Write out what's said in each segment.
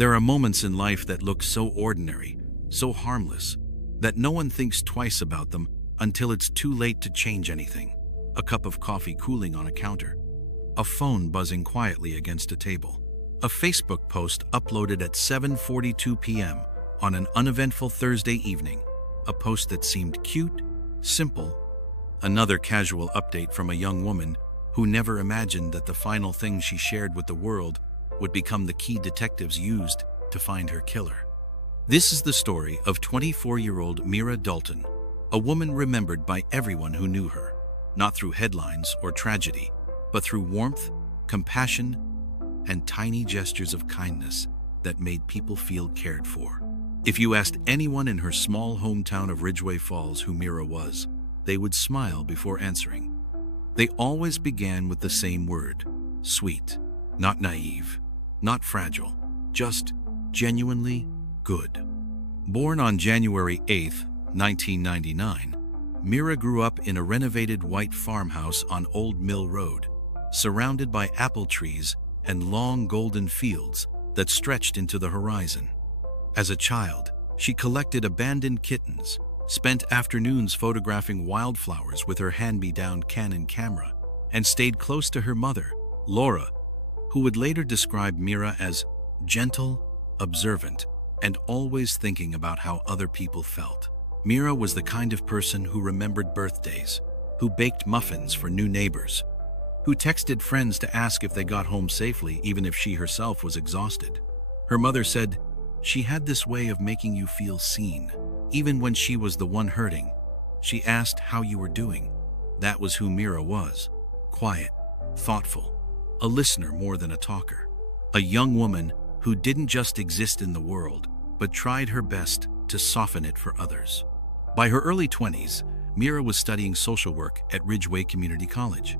There are moments in life that look so ordinary, so harmless, that no one thinks twice about them until it's too late to change anything. A cup of coffee cooling on a counter, a phone buzzing quietly against a table, a Facebook post uploaded at 7:42 p.m. on an uneventful Thursday evening, a post that seemed cute, simple, another casual update from a young woman who never imagined that the final thing she shared with the world would become the key detectives used to find her killer. This is the story of 24-year-old Mira Dalton, a woman remembered by everyone who knew her, not through headlines or tragedy, but through warmth, compassion, and tiny gestures of kindness that made people feel cared for. If you asked anyone in her small hometown of Ridgway Falls who Mira was, they would smile before answering. They always began with the same word: sweet, not naive, not fragile, just genuinely good. Born on January 8, 1999, Mira grew up in a renovated white farmhouse on Old Mill Road, surrounded by apple trees and long golden fields that stretched into the horizon. As a child, she collected abandoned kittens, spent afternoons photographing wildflowers with her hand-me-down Canon camera, and stayed close to her mother, Laura, who would later describe Mira as gentle, observant, and always thinking about how other people felt. Mira was the kind of person who remembered birthdays, who baked muffins for new neighbors, who texted friends to ask if they got home safely even if she herself was exhausted. Her mother said, "She had this way of making you feel seen. Even when she was the one hurting, she asked how you were doing." That was who Mira was. Quiet, thoughtful, a listener more than a talker. A young woman who didn't just exist in the world, but tried her best to soften it for others. By her early 20s, Mira was studying social work at Ridgway Community College.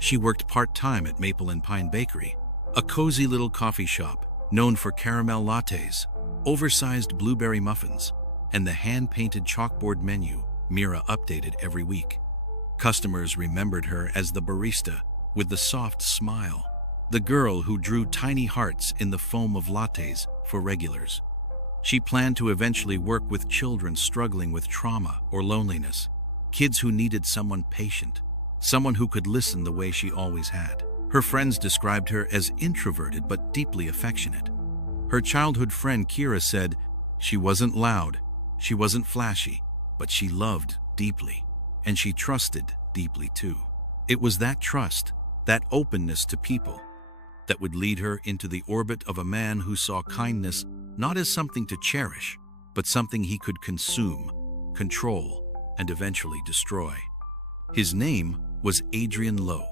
She worked part-time at Maple and Pine Bakery, a cozy little coffee shop known for caramel lattes, oversized blueberry muffins, and the hand-painted chalkboard menu Mira updated every week. Customers remembered her as the barista with the soft smile, the girl who drew tiny hearts in the foam of lattes for regulars. She planned to eventually work with children struggling with trauma or loneliness, kids who needed someone patient, someone who could listen the way she always had. Her friends described her as introverted but deeply affectionate. Her childhood friend Kira said, "She wasn't loud, she wasn't flashy, but she loved deeply, and she trusted deeply too." It was that trust, that openness to people, that would lead her into the orbit of a man who saw kindness not as something to cherish, but something he could consume, control, and eventually destroy. His name was Adrian Lowe,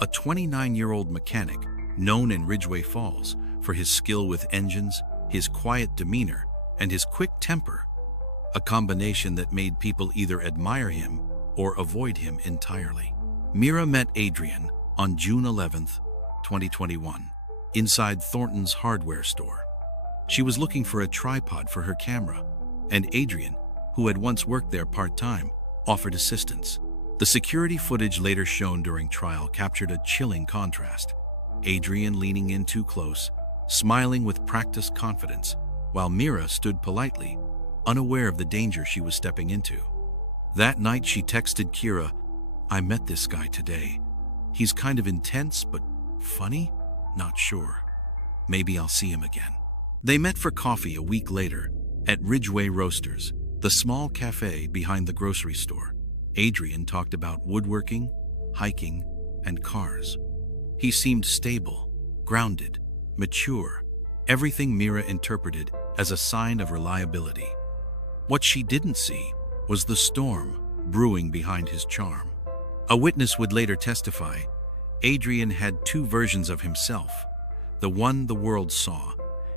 a 29-year-old mechanic known in Ridgway Falls for his skill with engines, his quiet demeanor, and his quick temper, a combination that made people either admire him or avoid him entirely. Mira met Adrian on June 11, 2021, inside Thornton's hardware store. She was looking for a tripod for her camera, and Adrian, who had once worked there part-time, offered assistance. The security footage later shown during trial captured a chilling contrast. Adrian leaning in too close, smiling with practiced confidence, while Mira stood politely, unaware of the danger she was stepping into. That night she texted Kira, "I met this guy today. He's kind of intense, but funny? Not sure. Maybe I'll see him again." They met for coffee a week later at Ridgway Roasters, the small cafe behind the grocery store. Adrian talked about woodworking, hiking, and cars. He seemed stable, grounded, mature, everything Mira interpreted as a sign of reliability. What she didn't see was the storm brewing behind his charm. A witness would later testify, Adrian had two versions of himself, the one the world saw,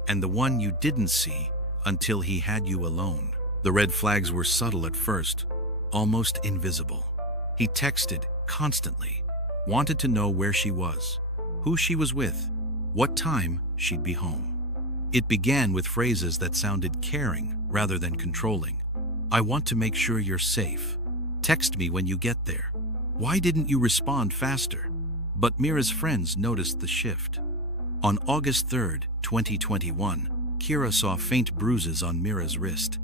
and the one you didn't see until he had you alone. The red flags were subtle at first, almost invisible. He texted constantly, wanted to know where she was, who she was with, what time she'd be home. It began with phrases that sounded caring rather than controlling. "I want to make sure you're safe. Text me when you get there. Why didn't you respond faster?" But Mira's friends noticed the shift. On August 3, 2021, Kira saw faint bruises on Mira's wrist.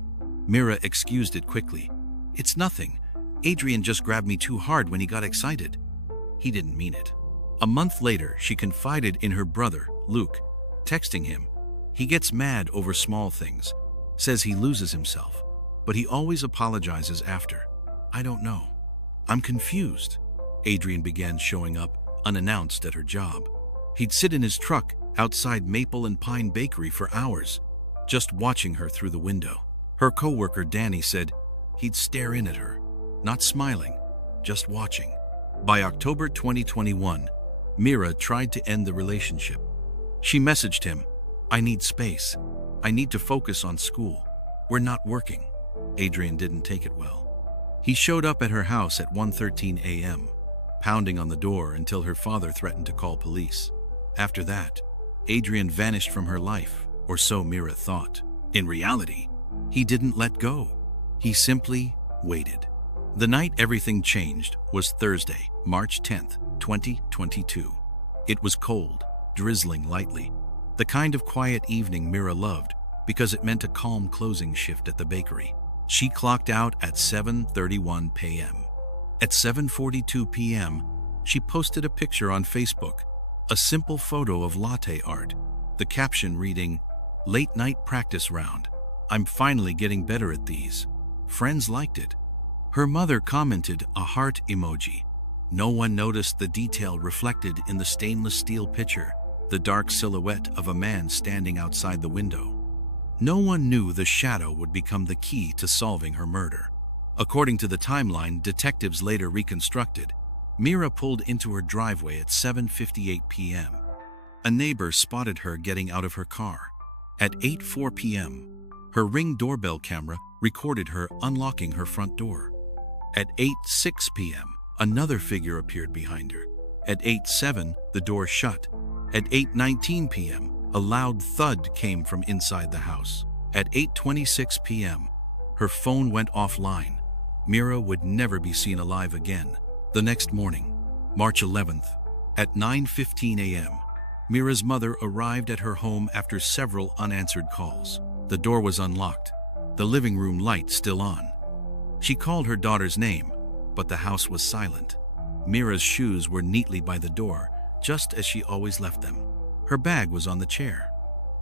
Mira excused it quickly. "It's nothing. Adrian just grabbed me too hard when he got excited." He didn't mean it. A month later, she confided in her brother, Luke, texting him. "He gets mad over small things, says he loses himself, but he always apologizes after. I don't know. I'm confused." Adrian began showing up unannounced at her job. He'd sit in his truck outside Maple and Pine Bakery for hours, just watching her through the window. Her coworker Danny said he'd stare in at her, not smiling, just watching. By October 2021, Mira tried to end the relationship. She messaged him, "I need space. I need to focus on school. We're not working." Adrian didn't take it well. He showed up at her house at 1:13 a.m., pounding on the door until her father threatened to call police. After that, Adrian vanished from her life, or so Mira thought. In reality, he didn't let go. He simply waited. The night everything changed was Thursday, March 10th, 2022. It was cold, drizzling lightly. The kind of quiet evening Mira loved because it meant a calm closing shift at the bakery. She clocked out at 7:31 p.m. At 7:42 p.m., she posted a picture on Facebook, a simple photo of latte art, the caption reading, "Late night practice round. I'm finally getting better at these." Friends liked it. Her mother commented a heart emoji. No one noticed the detail reflected in the stainless steel picture, the dark silhouette of a man standing outside the window. No one knew the shadow would become the key to solving her murder. According to the timeline detectives later reconstructed, Mira pulled into her driveway at 7:58 p.m. A neighbor spotted her getting out of her car. At 8:04 p.m., her Ring doorbell camera recorded her unlocking her front door. At 8:06 p.m., another figure appeared behind her. At 8:07, the door shut. At 8:19 p.m., a loud thud came from inside the house. At 8:26 p.m., her phone went offline. Mira would never be seen alive again. The next morning, March 11th, at 9:15 a.m., Mira's mother arrived at her home after several unanswered calls. The door was unlocked, the living room light still on. She called her daughter's name, but the house was silent. Mira's shoes were neatly by the door, just as she always left them. Her bag was on the chair.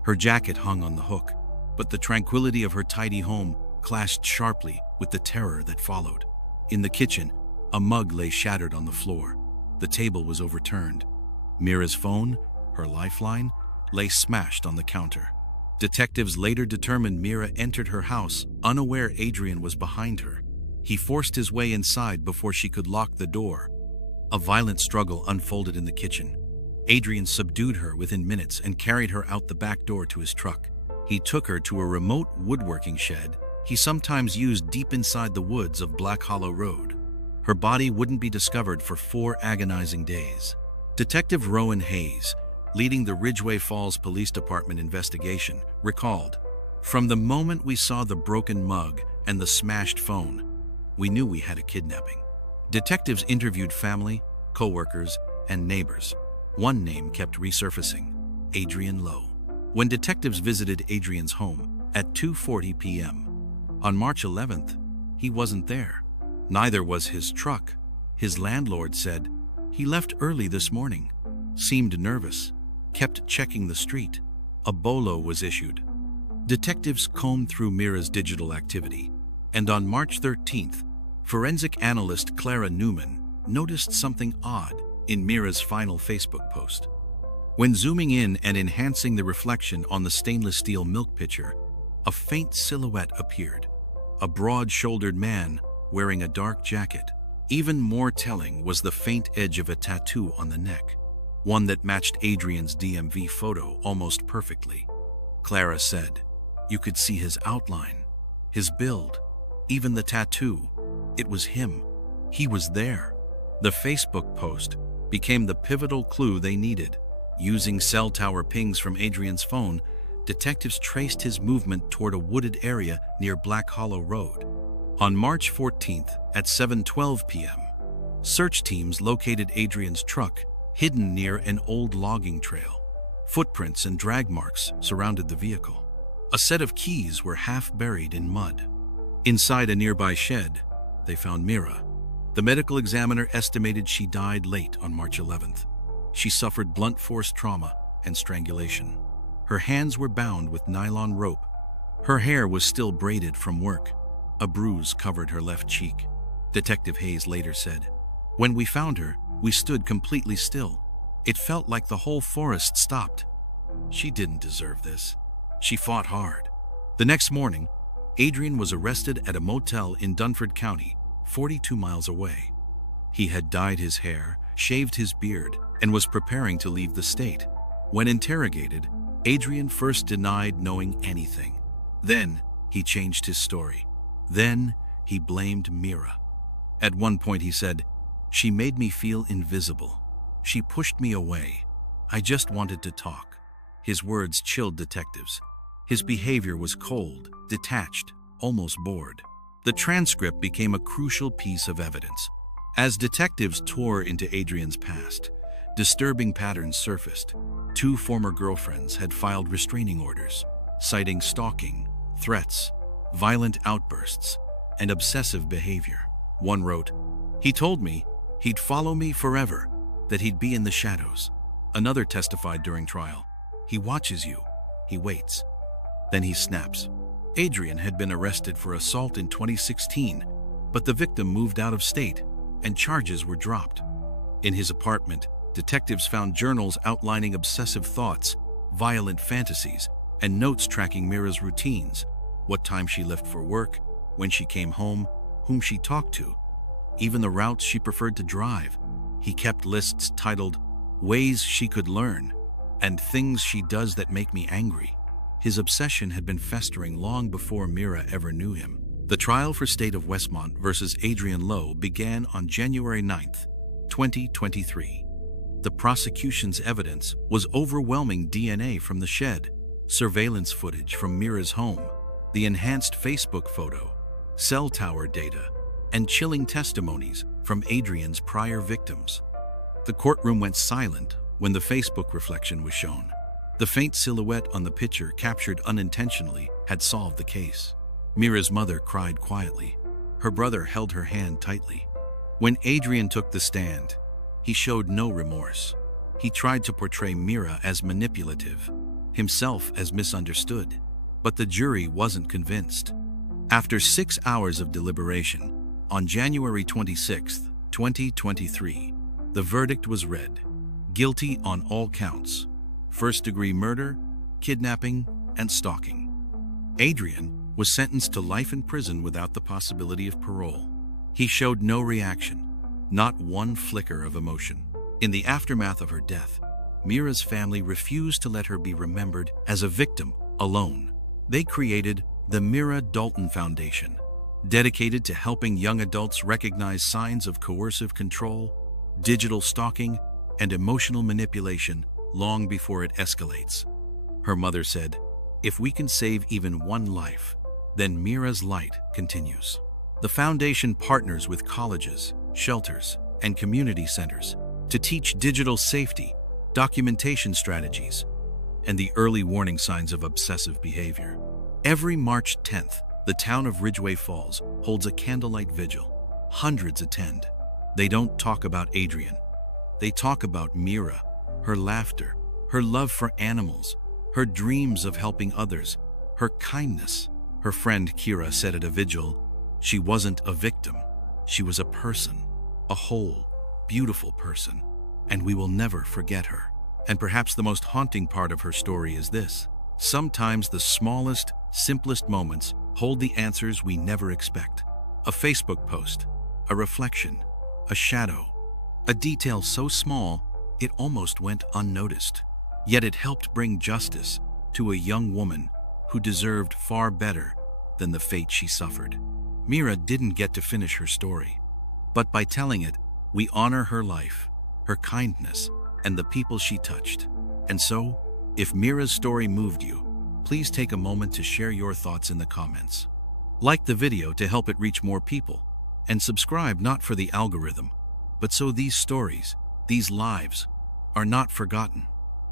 Her jacket hung on the hook, but the tranquility of her tidy home clashed sharply with the terror that followed. In the kitchen, a mug lay shattered on the floor. The table was overturned. Mira's phone, her lifeline, lay smashed on the counter. Detectives later determined Mira entered her house, unaware Adrian was behind her. He forced his way inside before she could lock the door. A violent struggle unfolded in the kitchen. Adrian subdued her within minutes and carried her out the back door to his truck. He took her to a remote woodworking shed he sometimes used deep inside the woods of Black Hollow Road. Her body wouldn't be discovered for 4 agonizing days. Detective Rowan Hayes, leading the Ridgeway Falls Police Department investigation, recalled, "From the moment we saw the broken mug and the smashed phone, we knew we had a kidnapping." Detectives interviewed family, co-workers, and neighbors. One name kept resurfacing: Adrian Lowe. When detectives visited Adrian's home at 2:40 p.m. on March 11th, he wasn't there. Neither was his truck. His landlord said he left early this morning, seemed nervous, kept checking the street. A bolo was issued. Detectives combed through Mira's digital activity, and on March 13th, forensic analyst Clara Newman noticed something odd in Mira's final Facebook post. When zooming in and enhancing the reflection on the stainless steel milk pitcher, a faint silhouette appeared. A broad-shouldered man wearing a dark jacket. Even more telling was the faint edge of a tattoo on the neck, one that matched Adrian's DMV photo almost perfectly. Clara said, "You could see his outline, his build, even the tattoo. It was him. He was there." The Facebook post became the pivotal clue they needed. Using cell tower pings from Adrian's phone, detectives traced his movement toward a wooded area near Black Hollow Road. On March 14th at 7:12 p.m., search teams located Adrian's truck hidden near an old logging trail. Footprints and drag marks surrounded the vehicle. A set of keys were half buried in mud. Inside a nearby shed, they found Mira. The medical examiner estimated she died late on March 11th. She suffered blunt force trauma and strangulation. Her hands were bound with nylon rope. Her hair was still braided from work. A bruise covered her left cheek. Detective Hayes later said, "When we found her, we stood completely still. It felt like the whole forest stopped. She didn't deserve this. She fought hard." The next morning, Adrian was arrested at a motel in Dunford County, 42 miles away. He had dyed his hair, shaved his beard, and was preparing to leave the state. When interrogated, Adrian first denied knowing anything. Then he changed his story. Then he blamed Mira. At one point he said, "She made me feel invisible. She pushed me away. I just wanted to talk." His words chilled detectives. His behavior was cold, detached, almost bored. The transcript became a crucial piece of evidence. As detectives tore into Adrian's past, disturbing patterns surfaced. 2 former girlfriends had filed restraining orders, citing stalking, threats, violent outbursts, and obsessive behavior. One wrote, "He told me he'd follow me forever, that he'd be in the shadows." Another testified during trial, "He watches you, he waits, then he snaps." Adrian had been arrested for assault in 2016, but the victim moved out of state and charges were dropped. In his apartment, detectives found journals outlining obsessive thoughts, violent fantasies, and notes tracking Mira's routines: what time she left for work, when she came home, whom she talked to, even the routes she preferred to drive. He kept lists titled "Ways She Could Learn" and "Things She Does That Make Me Angry." His obsession had been festering long before Mira ever knew him. The trial for State of Westmont versus Adrian Lowe began on January 9th, 2023. The prosecution's evidence was overwhelming: DNA from the shed, surveillance footage from Mira's home, the enhanced Facebook photo, cell tower data, and chilling testimonies from Adrian's prior victims. The courtroom went silent when the Facebook reflection was shown. The faint silhouette on the picture, captured unintentionally, had solved the case. Mira's mother cried quietly. Her brother held her hand tightly. When Adrian took the stand, he showed no remorse. He tried to portray Mira as manipulative, himself as misunderstood, but the jury wasn't convinced. After 6 hours of deliberation, on January 26, 2023, the verdict was read: guilty on all counts: first-degree murder, kidnapping, and stalking. Adrian was sentenced to life in prison without the possibility of parole. He showed no reaction, not one flicker of emotion. In the aftermath of her death, Mira's family refused to let her be remembered as a victim alone. They created the Mira Dalton Foundation, dedicated to helping young adults recognize signs of coercive control, digital stalking, and emotional manipulation long before it escalates. Her mother said, "If we can save even one life, then Mira's light continues." The foundation partners with colleges, shelters, and community centers to teach digital safety, documentation strategies, and the early warning signs of obsessive behavior. Every March 10th, the town of Ridgway Falls holds a candlelight vigil. Hundreds attend. They don't talk about Adrian. They talk about Mira, her laughter, her love for animals, her dreams of helping others, her kindness. Her friend Kira said at a vigil, "She wasn't a victim. She was a person, a whole, beautiful person, and we will never forget her." And perhaps the most haunting part of her story is this: sometimes the smallest, simplest moments hold the answers we never expect. A Facebook post, a reflection, a shadow, a detail so small it almost went unnoticed. Yet it helped bring justice to a young woman who deserved far better than the fate she suffered. Mira didn't get to finish her story, but by telling it, we honor her life, her kindness, and the people she touched. And so, if Mira's story moved you, please take a moment to share your thoughts in the comments. Like the video to help it reach more people, and subscribe not for the algorithm, but so these stories, these lives, are not forgotten.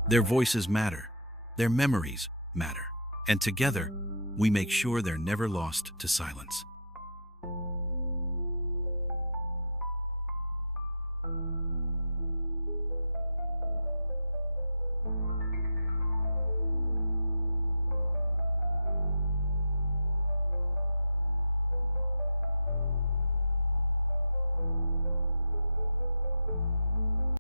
Their voices matter. Their memories matter. And together, we make sure they're never lost to silence.